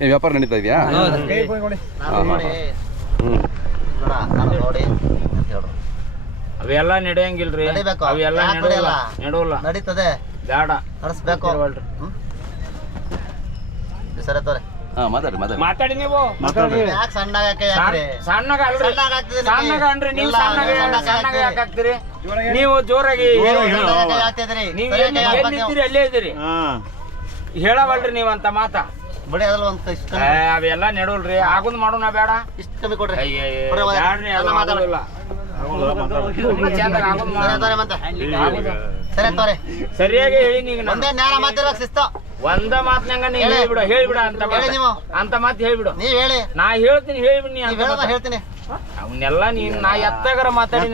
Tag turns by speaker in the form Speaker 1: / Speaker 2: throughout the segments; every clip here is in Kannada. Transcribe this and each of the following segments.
Speaker 1: ಏನ್ ವ್ಯಾಪಾರ ನಡೀತಾ ಇದೆಯಾ?
Speaker 2: ಅವೆಲ್ಲ ನಡೆಯಂಗಿಲ್ರಿ. ಅವೆಲ್ಲ ನಡೆಯಲ್ಲ.
Speaker 3: ನಡೀತದೆ.
Speaker 2: ಬೇಡ.
Speaker 3: ನಡೆಸ್ಬೇಕು. ಹ್ಮ್? ಸರಿ ತೋರಿ
Speaker 1: ಹಾಂ ಮಾತಾಡಿ ಮಾತಾಡಿ
Speaker 2: ಮಾತಾಡಿ ನೀವು.
Speaker 3: ಯಾಕೆ ಸಣ್ಣಗೆ ಯಾಕೆ
Speaker 2: ಸಣ್ಣಗ ಅಲ್ರಿ.
Speaker 3: ಸಣ್ಣಗ್ ಆಗ್ತಿದೆ ನಿಮ್ಗೆ.
Speaker 2: ಸಣ್ಣಗ ಅನ್ರಿ ನೀವು ಸಣ್ಣಗ
Speaker 3: ಸಣ್ಣಗ
Speaker 2: ಯಾಕೆ ಆಗ್ತೀರಿ ನೀವು ಜೋರಾಗಿ? ನೀವು ಅಲ್ಲೇ ಇದ್ದೀರಿ. ಹೇಳವಲ್ರಿ ನೀವ್ ಅಂತ ಮಾತ
Speaker 3: ಬಿಡಿ ಅದ್ರಲ್ಲಿ ಒಂದು ಇಷ್ಟ
Speaker 2: ಏ, ಅವೆಲ್ಲ ನೆಡೋಲ್ರಿ ಆಗುದ್ ಮಾಡೋಣ ಬೇಡ
Speaker 3: ಇಷ್ಟ ಕಮ್ಮಿ ಕೊಡ್ರಿ
Speaker 2: ಅಯ್ಯ, ಅಯ್ಯ,
Speaker 3: ಕೊಡ್ರಿ ಹೋಗಿ.
Speaker 2: ಬ್ಯಾಡ್ರಿ, ಅದು
Speaker 3: ಎಲ್ಲ
Speaker 2: ಆಗೋದಿಲ್ಲ. ಸುಮ್ನೆ ಚಂದಾಗ ಆಗೋದ್
Speaker 3: ಸರಿ
Speaker 2: ಮಾಡೋಣ.
Speaker 3: ತೋರಿ ಮತ್ತೆ
Speaker 2: ಆಗೋದು.
Speaker 3: ಸರಿ ತೋರಿ
Speaker 2: ಸರಿಯಾಗಿ ಹೇಳಿ ನೀಗ.
Speaker 3: ಒಂದೇ ಮಾತಿರ್ಬೇಕು ಶಿಸ್ತು
Speaker 2: ಒಂದ ಮಾತ್ನಂಗ ನೀ
Speaker 3: ಹೇಳಿ.
Speaker 2: ಹೇಳ್ಬಿಡ ಹೇಳ್ಬಿಡ ಅಂತ ಮಾತ.
Speaker 3: ಹೇಳಿ ನೀವು.
Speaker 2: ಅಂತ ಮಾತು ಹೇಳ್ಬಿಡು
Speaker 3: ನೀವ್ ಹೇಳಿ
Speaker 2: ನಾ ಹೇಳ್ತೀನಿ ಹೇಳ್ಬಿಡಿ ನೀ
Speaker 3: ನೀವ್
Speaker 2: ಅಂತ
Speaker 3: ಹೇಳೋದ
Speaker 2: ಮಾತು.
Speaker 3: ಹೇಳ್ತೀನಿ
Speaker 2: ಅವನ್ನೆಲ್ಲ ನೀನ್ ನಾ ಎತ್ತಗರ ಮಾತಾಡಿ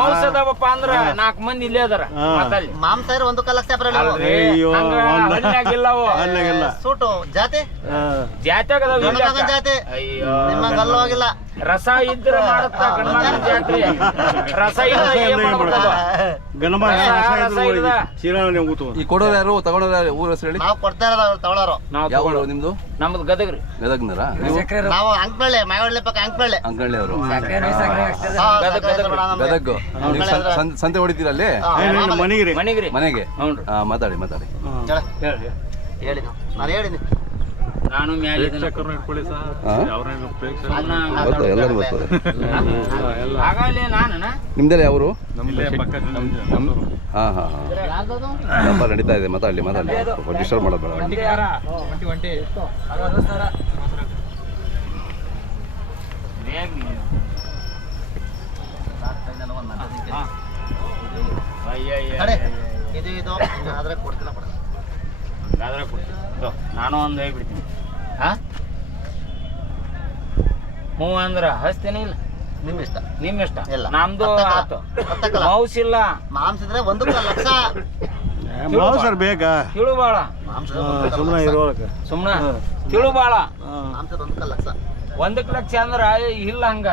Speaker 2: ಮಾಂಸದವಪ್ಪ ಅಂದ್ರ ನಾಲ್ಕು ಮಂದಿ ಇಲ್ಲೇ ಅದಾರ ಮಾತಾಡಿ.
Speaker 3: ಮಾಂಸ ಇರೋ ಒಂದು ಕಾಲಕ್ಕೆ
Speaker 2: ಅಲ್ರಿ ಅವು
Speaker 3: ಸೂಟು ಜಾತಿ?
Speaker 2: ಜಾತ್ಯಾಗ ಅದಾವ
Speaker 3: ಗಂಡ
Speaker 2: ಇಲ್ಲ
Speaker 3: ಮಗನ್ ಜಾತಿ?
Speaker 2: ಅಯ್ಯೋ
Speaker 3: ನಿಮ್ಮ ಗಲ್ಲು ಹೋಗಿಲ್ಲ.
Speaker 2: ರಸ ಇದ್ರ ಮಾಡುತ್ತ ಜಾತ್ರೆ ರಸ ಇಲ್ಲ ಏನ್ ಮಾಡ್ಬೇಕದು? ರಸ ಇಲ್ದ.
Speaker 1: ಈ ಕೊಡೋರು ಯಾರು? ತಗೊಳೋರು ಯಾರು? ಊರ ಹೆಸರು ಹೇಳಿ?
Speaker 3: ನಾವು ಕೊಡ್ತಾ ಇರೋದು ಅವ್ರು ತಗೊಳ್ಳೋರು
Speaker 2: ನಾವ್
Speaker 1: ಯಾವ
Speaker 2: ತಗೊಳ್ಳೋದು.
Speaker 1: ಊರು ನಿಮ್ದು?
Speaker 2: ನಮ್ದು ಗದಗ್ರಿ.
Speaker 1: ಗದಗ್ನರ? ನೀವು?
Speaker 3: ಪಕ್ಕ
Speaker 1: ಅಂಕಳ್ಳಿ ಅವರು.
Speaker 2: ಗದಗ್,
Speaker 1: ನೀವು ಸಂ- ಸಂ- ಸಂತೆ ಹೊಡಿತೀರ ಅಲ್ಲಿ ಮನೆಗೆ. ಹಾ ಮಾತಾಡಿ ಮಾತಾಡಿ.
Speaker 3: ಹೇಳಿ,
Speaker 2: ಹೇಳಿ. ಹೇಳಿ.
Speaker 3: ನೀವು ನಾನು ಹೇಳಿನಿ
Speaker 2: ನಾನು ಮ್ಯಾಲೆ
Speaker 1: ಗೊತ್ತು ಎಲ್ಲರೂ
Speaker 2: ಆಗಲೇ ನಾನು
Speaker 1: ನಿಮ್ದೆಲ್ಲ ಯಾವರು? ಹಾ ಹಾ ಹಾ. ವ್ಯಾಪಾರ ನಡೀತಾ ಇದೆ ಮಾತಾಡಲಿ ಮಾತಾಡಲಿ. ಡಿಸ್ಟರ್ಬ್ ಮಾಡೋದು ಬೇಡ
Speaker 3: ಇದು ಇದು ಆದ್ರೆ ಕೊಡ್ತೀನ
Speaker 2: ಕೊಡ್ತೀನಿ. ನಾನು ಒಂದು ಹೇಳ್ಬಿಡ್ತೀನಿ.
Speaker 3: ಹಾ
Speaker 2: ಹ್ಞೂ ಅಂದ್ರ ಹಚ್ತೀನಿ ಇಲ್ಲ?
Speaker 3: ನಿಮ್ ಇಷ್ಟ.
Speaker 2: ನಿಮ್ ಇಷ್ಟ?
Speaker 3: ಇಲ್ಲ.
Speaker 2: ನಮ್ದು
Speaker 3: ಮಾಂಸ
Speaker 2: ಆತು. ಮೌಸ್ ಇಲ್ಲ.
Speaker 3: ಮಾಂಸ ಇದ್ರೆ ಒಂದಕ್ಕೆ ಲಕ್ಷ.
Speaker 4: ಸರ್ ಬೇಗ
Speaker 2: ತಿಳು ಬಾಳ.
Speaker 3: ಮಾಂಸದ
Speaker 4: ಸುಮ್ಮನೆ
Speaker 2: ಸುಮ್ಮನೆ ತಿಳು ಬಾಳ. ಒಂದಕ್ಕೆ ಲಕ್ಷ ಅಂದ್ರ ಇಲ್ಲ ಹಂಗ.